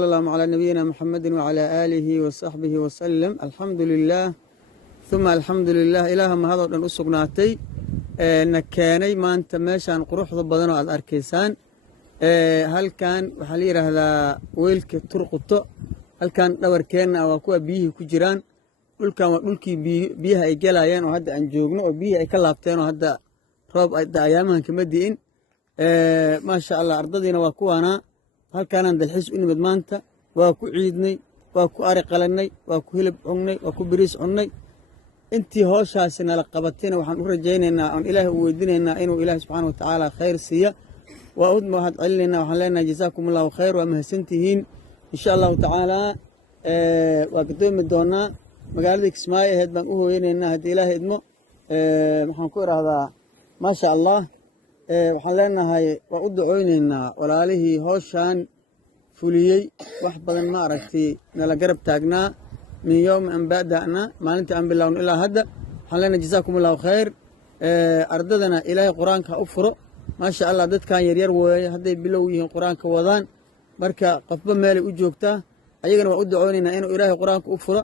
صلى الله على نبينا محمد وعلى آله وصحبه وسلم. الحمد لله ثم الحمد لله إلهما هذا دhan u sugnaatay na keenay maanta meeshaan quruxda badan oo aad arkaysaan. Halkan waxaa la yiraahdaa weelka turquto. Halkan dhawarkeena waa kuwa biyihii ku jiraan. Dhulkan waa dhulkii biyaha ay galayeen oo hadda aan joogno oo biyihii ay ka laabteen oo hadda roob ay daayamahan kama diin. Maasha Allah ardadiina waa kuwaana halkaanaan dalxiis u nimid maanta. waa ku ciidnay, waa ku ari qalanay, waa ku hilib cunnay, waa ku bariis cunnay. intii hawshaasi nala qabatayna waxaan u rajaynaynaa oo ilaahay u weydiinaynaa inuu ilaahay subxaanahu wa tacaala khayr siiya. waa u mahad celinaynaa, waxaan leenahay jazaakumullahu khayr, waa mahadsantihiin. insha allahu tacaala waa gadoomi doonaa. magaaladii Kismaayo ahayd baan u hooyanaynaa haddii ilaahay idmo. waxaan ku idhaahdaa maasha allah. waxaan leenahay waa u ducooynaynaa walaalihii hawshaan fuliyey. wax badan ma aragtay nala garab taagnaa min yowmi an bada'na, maalintii aan bilowno ilaa hadda. waxaan leenahay jazaakumullahu khayr. ardadana ilaahay qur-aanka ha u furo. maasha allah dadkan yaryar weeye, hadday bilow yihiin qur-aanka wadaan. marka qofba meelay u joogtaa. ayagana waa u ducoonaynaa inuu ilaahay qur-aanka u furo.